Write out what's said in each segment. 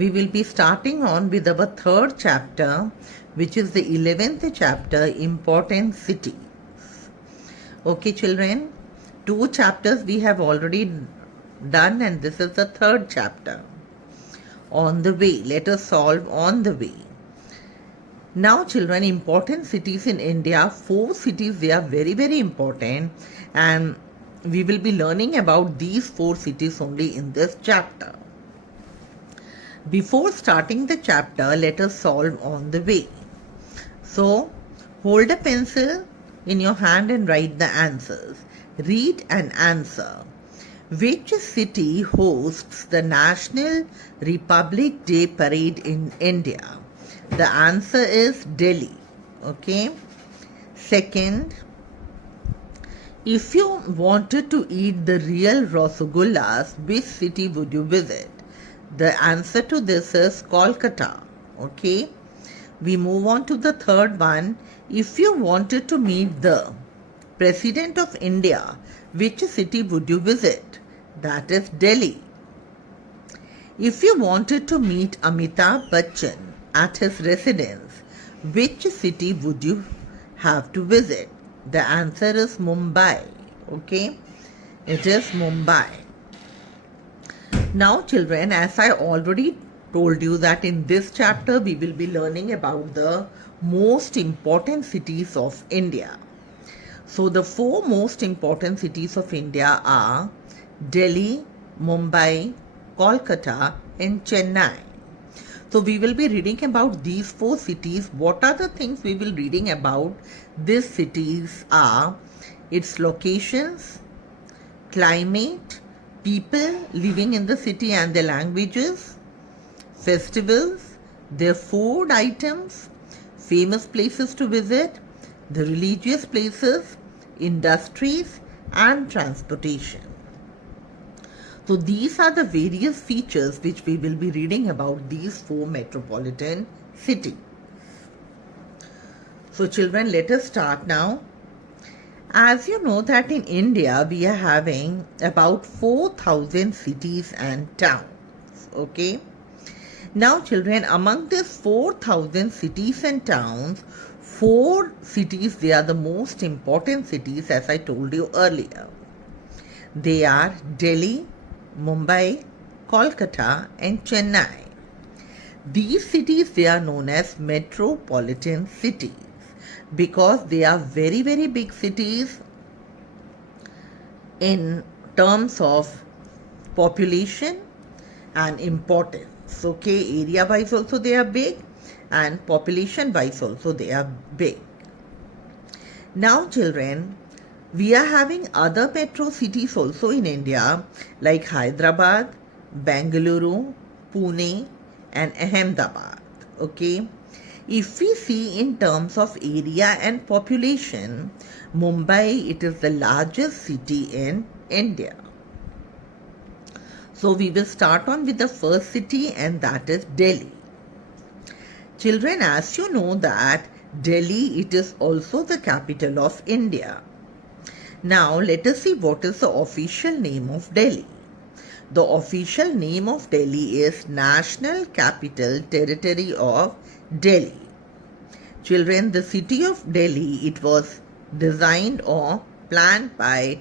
we will be starting on with our third chapter, which is the 11th chapter, Important Cities. Okay, children, two chapters we have already done, and this is the third chapter. On the way, let us solve on the way. Now, children, important cities in India, 4 cities, they are very, very important, and we will be learning about these 4 cities only in this chapter. Before starting the chapter, let us solve on the way. So, hold a pencil in your hand and write the answers. Read and answer. Which city hosts the National Republic Day Parade in India? The answer is Delhi. Okay. Second, if you wanted to eat the real Rasagullas, which city would you visit? The answer to this is Kolkata. Okay. We move on to the third one. If you wanted to meet the President of India, which city would you visit? That is Delhi. If you wanted to meet Amitabh Bachchan at his residence, which city would you have to visit? The answer is Mumbai. Okay. It is Mumbai. Now, children, as I already told you that in this chapter we will be learning about the most important cities of India. So the 4 most important cities of India are Delhi, Mumbai, Kolkata and Chennai. So we will be reading about these 4 cities. What are the things we will be reading about these cities are its locations, climate, people living in the city and their languages, festivals, their food items, famous places to visit, the religious places, industries and transportation. So these are the various features which we will be reading about these 4 metropolitan cities. So children, let us start now. As you know that in India we are having about 4,000 cities and towns. Okay. Now children, among these 4,000 cities and towns, 4 cities, they are the most important cities as I told you earlier. They are Delhi, Mumbai, Kolkata and Chennai. These cities, they are known as metropolitan cities because they are very, very big cities in terms of population and importance. Okay, area wise also they are big and population wise also they are big. Now children, we are having other metro cities also in India like Hyderabad, Bengaluru, Pune and Ahmedabad. Okay. If we see in terms of area and population, Mumbai, it is the largest city in India. So we will start on with the first city and that is Delhi. Children, as you know that Delhi, it is also the capital of India. Now let us see what is the official name of Delhi. The official name of Delhi is National Capital Territory of Delhi. Children, the city of Delhi, it was designed or planned by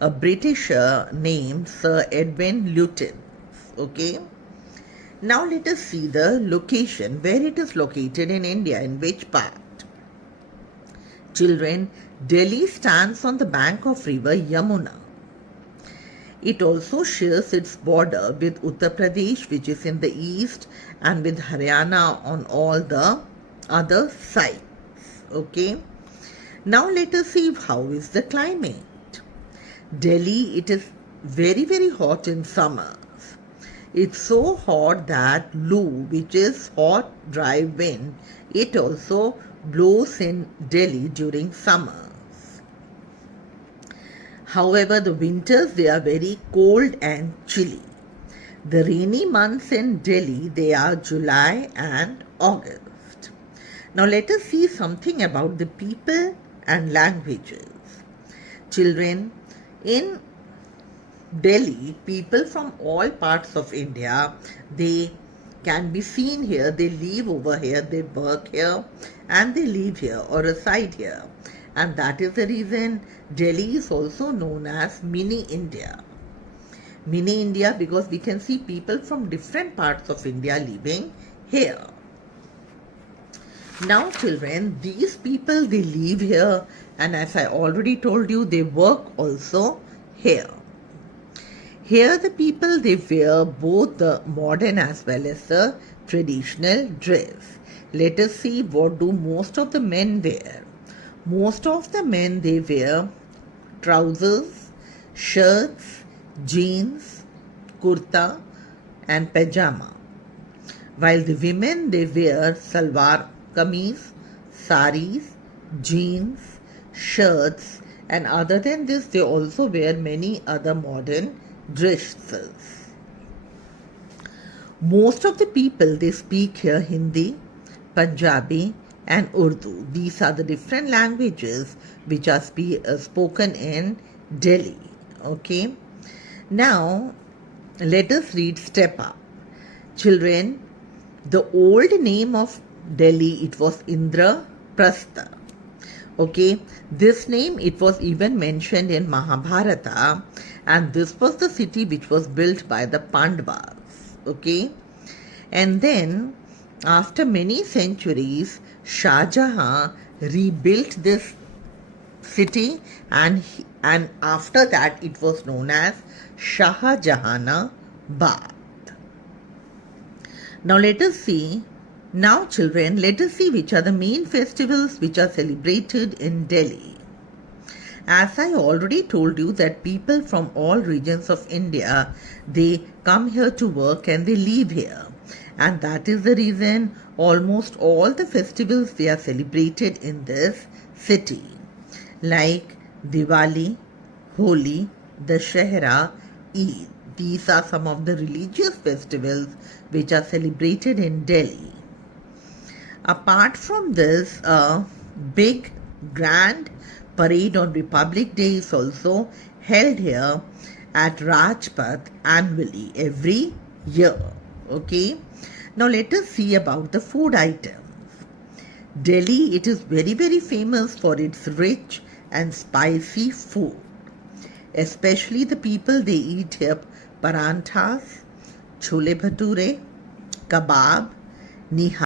a Britisher named Sir Edwin Lutyens. Okay. Now let us see the location, where it is located in India, in which part. Children, Delhi stands on the bank of river Yamuna. It also shares its border with Uttar Pradesh, which is in the east, and with Haryana on all the other sides. Okay. Now let us see how is the climate. Delhi, it is very, very hot in summers. It's so hot that Loo, which is hot dry wind, it also blows in Delhi during summers. However, the winters, they are very cold and chilly. The rainy months in Delhi, they are July and August. Now let us see something about the people and languages. Children, in Delhi, people from all parts of India, they can be seen here. They live over here, they work here, and they live here or reside here. And that is the reason Delhi is also known as Mini India. Mini India because we can see people from different parts of India living here. Now children, these people, they live here, and as I already told you, they work also here. Here the people, they wear both the modern as well as the traditional dress. Let us see what do most of the men wear. Most of the men, they wear trousers, shirts, jeans, kurta and pajama. While the women, they wear salwar kameez, saris, jeans, shirts, and other than this, they also wear many other modern dresses. Most of the people, they speak here Hindi, Punjabi and Urdu. These are the different languages which are spoken in Delhi. Okay. Now, let us read step up. Children, the old name of Delhi, it was Indraprastha. Okay, this name, it was even mentioned in Mahabharata, and this was the city which was built by the Pandavas. Okay, and then after many centuries, Shah Jahan rebuilt this city, and after that it was known as Shahjahanabad. Now let us see. Now children, let us see which are the main festivals which are celebrated in Delhi. As I already told you that people from all regions of India, they come here to work and they live here. And that is the reason almost all the festivals, they are celebrated in this city. Like Diwali, Holi, Dussehra, Eid. These are some of the religious festivals which are celebrated in Delhi. Apart from this, a big grand parade on Republic Day is also held here at Rajpath annually every year. Okay. Now let us see about the food items. Delhi, it is very, very famous for its rich and spicy food. Especially the people, they eat here paranthas, chole bhature, kebab, nihari.